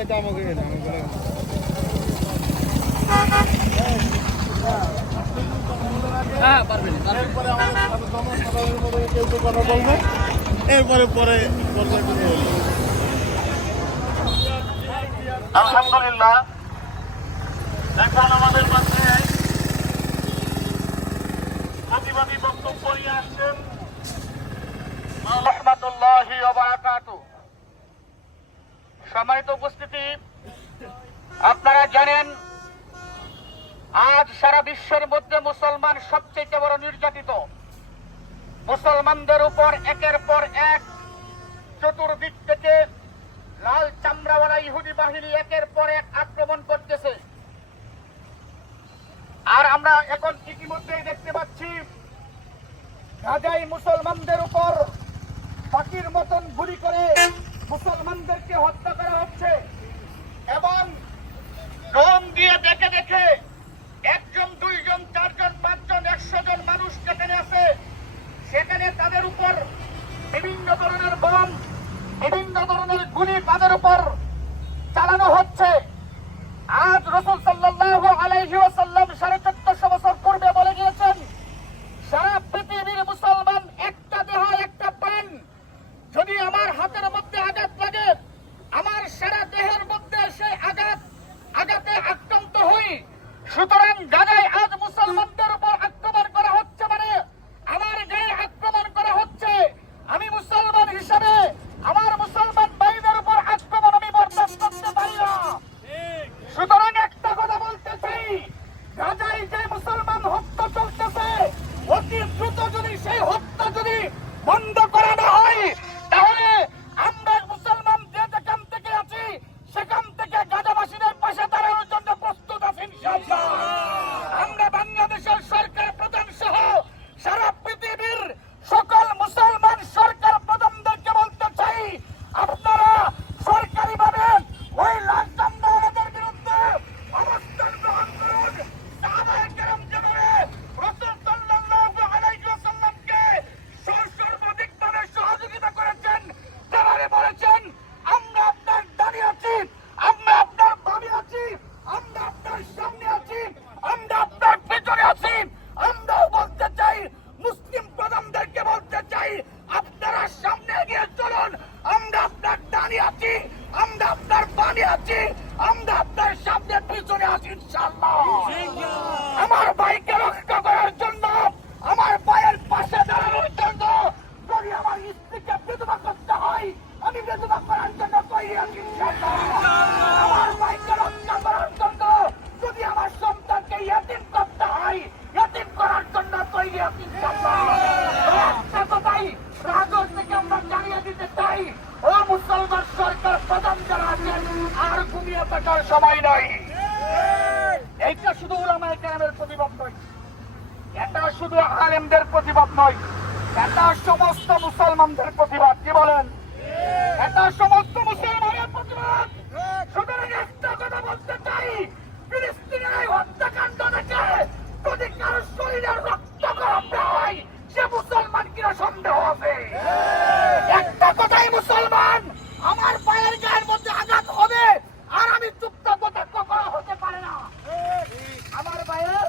পাইতে আমাকে এরপরে পরে আলহামদুলিল্লাহ এখন আমাদের মাঝে প্রতিবাদী বক্তব্য নিয়ে আসছেন রহমাতুল্লাহি ওয়া বারাকাতুহু। সম্মানিত উপস্থিতি, আপনারা জানেন আজ সারা বিশ্বের মধ্যে মুসলমান সবচেয়ে বড় নির্যাতিত। মুসলমানদের উপর একের পর এক চতুর্দিক থেকে লাল চামড়াওয়ালা ইহুদি বাহিনী একের পর এক আক্রমণ করতেছে। আর আমরা এখন ইতিমধ্যেই দেখতে পাচ্ছি গাজায় মুসলমানদের উপর পাখির মতন গুলি করে মুসলমানদেরকে হত্যা করা হচ্ছে এবং ড্রোন দিয়ে দেখে দেখে একজন, দুইজন, চারজন, পাঁচজন, 100 জন মানুষ যেখানে আছে সেখানে তাদের উপর বিভিন্ন ধরনের বোম, বিভিন্ন ধরনের গুলি তাদের উপর চালানো হচ্ছে। আজ রাসূল সাল্লাল্লাহু আলাইহি ওয়াসাল্লাম 1450 বছর পূর্বে বলে গিয়েছেন, সারা পৃথিবীর মুসলমান একটা দেহ একটা প্রাণ। যদি আমার হাতের মধ্যে আঘাত লাগে, আমার সারা দেহের মধ্যে সেই আঘাতে আক্রান্ত হই। সুতরাং গাজায় আজ মুসলমানদের উপর আক্রমণ করা হচ্ছে মানে আমার গায়ে আক্রমণ করা হচ্ছে। আমি মুসলমান হিসাবে আমার মুসলমান ভাইদের উপর আক্রমণ আমি বরদাস্ত করতে পারি না। সুতরাং একটা কথা বলতে চাই, গাজায় যে মুসলমান হত্যা চলতেছে অতি দ্রুত যদি সেই হত্যা যদি বন্ধ করা না হয়, তাহলে আমরা মুসলমান যে যেখান থেকে আছি সেখান থেকে গাজাবাসীদের পাশে দাঁড়ানোর জন্য প্রস্তুত আছি ইনশাআল্লাহ। আমরা বাংলাদেশের সরকার প্রধান সহ সারা পৃথিবীর সকল মুসলমান সরকার প্রধানদেরকে বলতে চাই, আপনারা সরকারিভাবে ওই লাল চামড়াওয়ালাদের বিরুদ্ধে অবস্থান গ্রহণ করুন। সাহাবায়ে কেরাম যেভাবে রাসূল সাল্লাল্লাহু আলাইহি ওয়াসাল্লামকে সর্বাধিকভাবে সহযোগিতা করেছেন, যেভাবে বলেছেন আমরা আপনার দাঁড়িয়ে আছি, আমরা আপনার ভাবি আছি, আমরা আপনার সামনে আছি, আমরা আপনার পেছনে আছি, আমরাও বলতে চাই, মুসলিম প্রধানদেরকে বলতে চাই, আপনারা সামনে এগিয়ে চলুন। আমরা আপনার দাঁড়িয়ে আছি, আমরা আপনার বাণী আছি, আমরা আপনার সামনে পিছনে আছি ইনশাআল্লাহ। আমার ভাইকে রক্ষা করার জন্য, আমার ভাইয়ের পাশে দাঁড়ানোর জন্য, যদি আমার স্ত্রীকে বিধবা করতে হয় আমি বিধবা করার জন্য তৈরি আছি ইনশাআল্লাহ। আমার ভাইকে রক্ষা করার জন্য যদি আমার সন্তানকে ইয়াতীম করতে হয় ইয়াতীম করার জন্য তৈরি আছি ইনশাআল্লাহ। একটা কথাই রাজর থেকে আমরা জানিয়ে দিতে চাই, ও মুসলমান সরকার প্রধান যারা আছেন, আর ঘুমিয়ে থাকার সময় নাই। এইটা শুধু উলামায়ে কেরামের প্রতিবাদ নয়, এটা শুধু আলেমদের প্রতিবাদ নয়, এটা সমস্ত মুসলমানদের প্রতিবাদ। কি বলেন? এটা সমস্ত মুসলমানের প্রতিবাদ। সুতরাং একটা কথা বলতে চাই, ফিলিস্তিনের এই হত্যাকাণ্ড দেখে যদি কারো শরীরের রক্ত গরম হয় সে মুসলমান কিনা সন্দেহ আছে। একটা কথাই মুসলমান, আমার পায়ের গায়ের মধ্যে আঘাত হবে আর আমি চুপ থাকবো, তা কখনো হতে পারে না। আমার পায়ের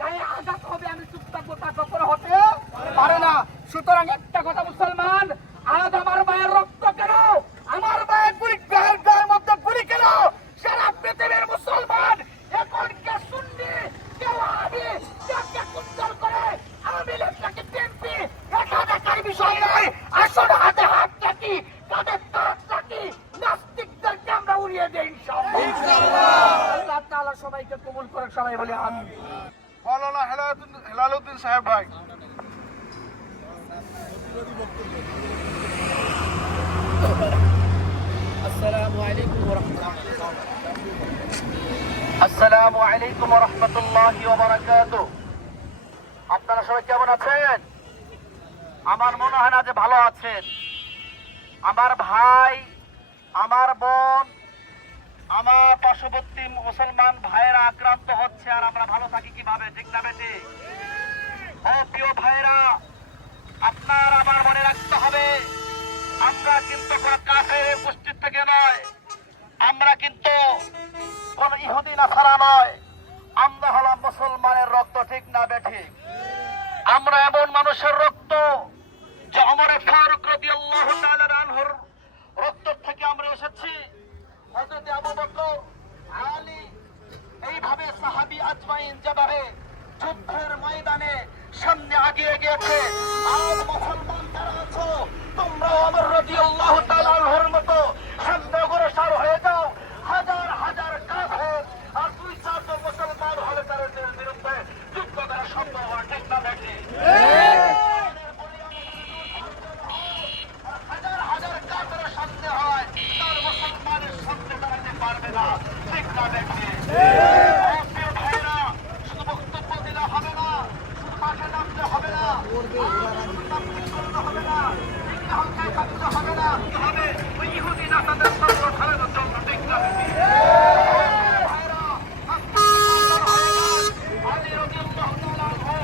গায়ে আঘাত হবে, আমি চুপ থাকবো, তা কখনো হতে পারে না। সুতরাং একটা কথা মুসলমান, আজ আমার মায়ের রক্ত কেন, আমার মায়ের গায়ের মধ্যে গুলি কেন, সারা পৃথিবীর মুসলমান এখন কে সুন্নি কে ওয়াহাবি কে কুন্দল করে আমি লেখটাকে টেম্পি এটা দেখার বিষয় নয়। আসল হাতে হাত রাখি, তাদের তারাত রাখি, নাস্তিকদেরকে আমরা উড়িয়ে দেই ইনশাআল্লাহ। আল্লাহ তাআলা সবাইকে কবুল করে, সবাই বলে আমিন। মাওলানা হেলালুদ্দিন সাহেব ভাই। আসসালামু আলাইকুম ওয়া রাহমাতুল্লাহি ওয়া বারাকাতুহু। আপনারা সবাই কেমন আছেন? আমার মনে হয় না যে ভালো আছেন। আমার ভাই, আমার বোন, আমার পার্শ্ববর্তী মুসলমান ভাইয়েরা আক্রান্ত হচ্ছে, আর আমরা ভালো থাকি কিভাবে? ঠিক না বেটি? ও প্রিয় ভাইয়েরা, আপনার আমার মনে রাখতে হবে, আমরা কিন্তু কোনো কাফের গোষ্ঠীর থেকে নয়, আমরা আমরা কিন্তু কোন ইহুদি নাসারা নয়, আমরা হলাম মুসলমানের রক্ত, ঠিক না বেঠিক? আমরা এমন মানুষের রক্ত যে ওমর ফারুক রাদিয়াল্লাহু তাআলা আনহুর রক্ত থেকে আমরা এসেছি। হযরত আবু বকর, আলী, এইভাবে সাহাবী আজমাইন যেভাবে যুদ্ধের ময়দানে সামনে আগিয়ে গিয়েছে, আর মুসলমান যারা আছো তোমরা ওমর রাদিয়াল্লাহু তাআলা আনহুর মতো সামনে অগ্রসর হয়ে যাও। হাজার হাজার কাফের আর 2-4 জন মুসলমান হলে তাদের বিরুদ্ধে যুদ্ধ করা সম্ভব হয়, ঠিক না বেঠিক? হাজার হাজার কাফের সামনে হয়, তার মুসলমানের সামনে দাঁড়াতে পারবে না, ঠিক না বেঠিক? প্রিয় ভাইরা, শুধু বক্তব্য দিলে হবে না, শুধু মাঠে নামতে হবে না, হবে না, হালকায় থাকতে হবে না, কি হবে ওই ইহুদি নাসাদের সঙ্গ ধারানোর জন্য, ঠিক না বেঠিক? ভাইরা, আলী রাদিয়াল্লাহু তাআলা আনহু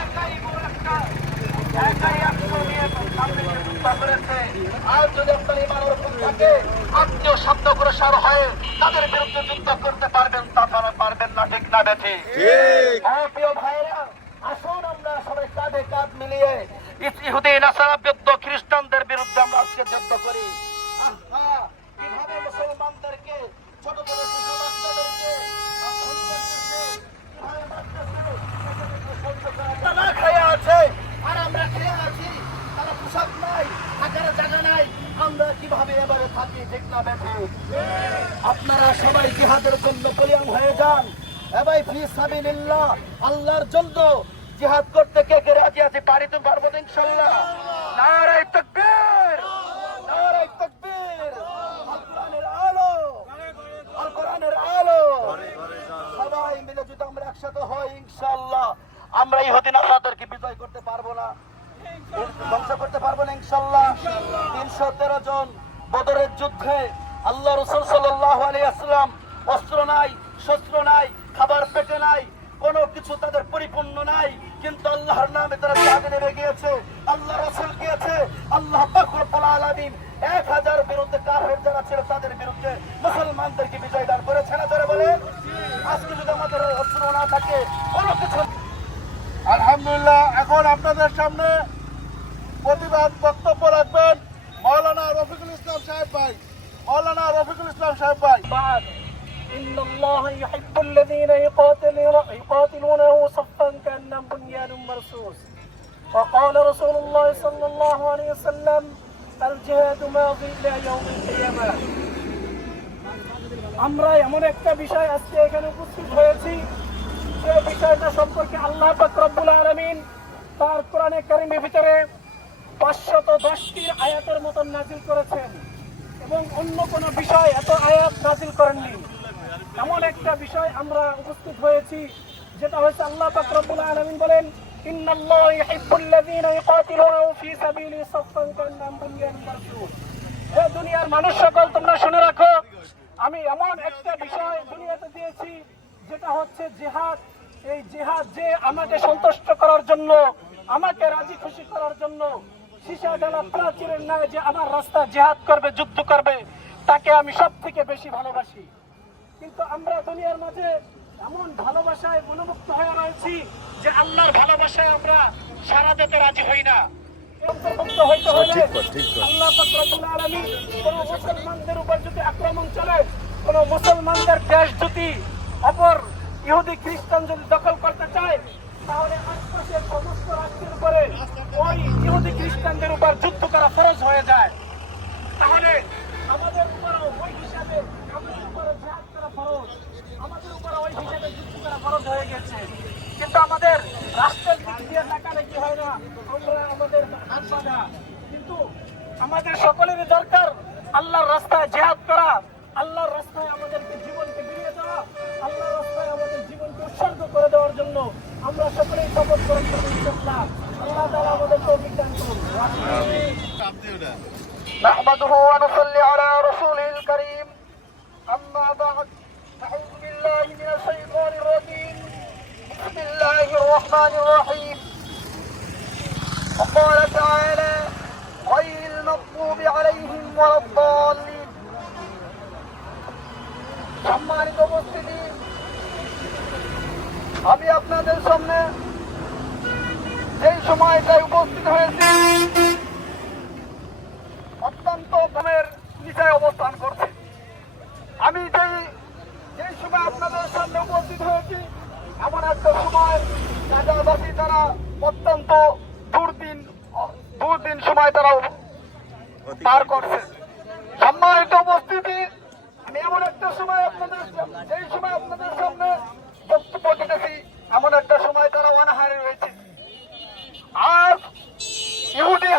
একাই বড় একটা একাই একশো নিয়ে সামনে যুদ্ধ করেছে। আর যদি আপনার ইমান ওরকম থাকে, আত্মীয় শব্দ অগ্রসর হয়ে তাদের বিরুদ্ধে যুদ্ধ করতে পারবেন, তাছাড়া পারবেন না, ঠিক না বেঠিক? প্রিয় ভাইরা, আসুন আমরা সবাই কাঁধে কাঁধ মিলিয়ে ইহুদি নাসারা বৌদ্ধ খ্রিস্টানদের বিরুদ্ধে আমরা আজকে যুদ্ধ করি। কিভাবে মুসলমানদেরকে, ছোট ছোট শিশু বাচ্চাদেরকে তারা খেয়ে আছে আর আমরা খেয়ে আছি, তারা পোশাক নাই, থাকার জায়গা নাই, আমরা কিভাবে এবারে থাকি, ঠিক না বেঠিক? আপনারা সবাই জিহাদের জন্য তৈয়ার হয়ে যান। এবার ফি সাবিলিল্লাহ, আল্লাহর জন্য জিহাদ করতে কে কে রাজি আছে? পারি তো পারবো তো ইনশাআল্লাহ। নারায়ে তাকবীর, নারায়ে তাকবীর, আল কোরআনের আলো, আল কোরআনের আলো। সবাই মিলে যদি আমরা একসাথে হই, ইনশাআল্লাহ আমরা ইহুদি নাসারাদেরকে বিজয় করতে পারবো না, ধ্বংস করতে পারবো না ইনশাআল্লাহ। 313 জন বদরের যুদ্ধে আল্লাহ রাসূল সাল্লাল্লাহু আলাইহি ওয়াসাল্লাম অস্ত্র নাই, শস্ত্র নাই, খাবার পেটে নাই, কোনো কিছু তাদের পরিপূর্ণ নাই, কিন্তু আল্লাহর নামে তারা জিহাদে নেমে গিয়েছে। আল্লাহ রাসূল গিয়েছে, আল্লাহ পাক রব্বুল আলামিন 1000 বিরুদ্ধে কাফের যারা ছিল তাদের বিরুদ্ধে মুসলমানদেরকে বিজয় দান করেছে না? যারা বলে আজকে যদি আমাদের অস্ত্র না থাকে, কোনো কিছু। আলহামদুলিল্লাহ, এখন আপনাদের সামনে প্রতিবাদ বক্তব্য রাখবেন মাওলানা রফিকুল ইসলাম সাহেব ভাই। মাওলানা রফিকুল ইসলাম সাহেব ভাই। إن الله يحب الذين يقاتلونه صفا كأنهم بنيان مرصوص وقال رسول الله صلى الله عليه وسلم الجهاد ماضي إلى يوم القيامة। আমরা এমন একটা বিষয় আজকে এখানে উপস্থিত হয়েছি, যে বিষয়টা সম্পর্কে আল্লাহ পাক রব্বুল আলামিন তার কোরআনে কারিমের ভিতরে 510টি আয়াতের মতন নাজিল করেছেন এবং অন্য কোনো বিষয় এত আয়াত নাজিল করেননি। এমন একটা বিষয় আমরা উপস্থিত হয়েছি, যেটা হচ্ছে আল্লাহ পাক রব্বুল আলামিন বলেন, ইন্নাল্লাহা ইউহিব্বুল্লাযীনা ইউকাতিলুনা ফী সাবিলিহি সাফফান কান্নাম বুনিয়ানুম মারসুস। হে দুনিয়ার মানুষ সকল, তোমরা শুনে রাখো, আমি এমন একটা বিষয় দুনিয়াতে দিয়েছি যেটা হচ্ছে জিহাদ। এই জিহাদ যে আমাকে সন্তুষ্ট করার জন্য, আমাকে রাজি খুশি করার জন্য সীসা ঢালা প্রাচীরের ন্যায় যে আমার রাস্তা জিহাদ করবে, যুদ্ধ করবে, তাকে আমি সব থেকে বেশি ভালোবাসি। কিন্তু আমরা দুনিয়ার মাঝে এমন ভালোবাসায় মনোমুগ্ধ হয়ে রয়েছি যে আল্লাহর ভালোবাসায় আমরা সারা দিতে রাজি হই না। অন্তর্ভুক্ত হইতে হলে আল্লাহ পাক রব্বুল আলামিন কোন মুসলমানদের উপর যদি আক্রমণ চলে, কোন মুসলমানদের দেশ যদি অপর ইহুদি খ্রিস্টান যদি দখল করতে চায়, তাহলে আশপাশের সমস্ত রাষ্ট্রের উপরে ওই ইহুদি খ্রিস্টানদের উপর যুদ্ধ করা ফরজ হয়ে যায়। তাহলে আমাদের উপরও ওই হিসাবে আমাদের উপরে জিহাদ করা ফরজ, আমাদের উপরে ওই হিসাবে যুদ্ধ করা ফরজ হয়ে গেছে। কিন্তু আমাদের রাষ্ট্রের দিক দিয়ে তাকালে কি হয় না, আমরা আমাদের হাত বাঁধা। কিন্তু আমাদের সকলেরই দরকার আল্লাহর রাস্তায় জিহাদ করা, আল্লাহর রাস্তায় আমাদেরকে জীবনকে বিলিয়ে দেওয়া, আল্লাহর রাস্তায় আমাদের জীবনকে উৎসর্গ করে দেওয়ার জন্য আমরা সকলেই শপথ করে ইনশাআল্লাহ। আল্লাহ তাআলা আমাদের তৌফিক দান করুন। نحمده ونصلي على رسوله الكريم، أما بعد، أعوذ بالله من الشيطان الرجيم، بسم الله الرحمن الرحيم. وقال تعالى غير المغضوب عليهم ولا الضالين. দুদিন সময় তারা পার করছে। সম্মানিত উপস্থিতি, আমি এমন একটা সময় যেই সময় আপনাদের সামনে বক্তব্য দিতেছি, এমন একটা সময় তারা অনাহারে রয়েছে। আর ইহুদি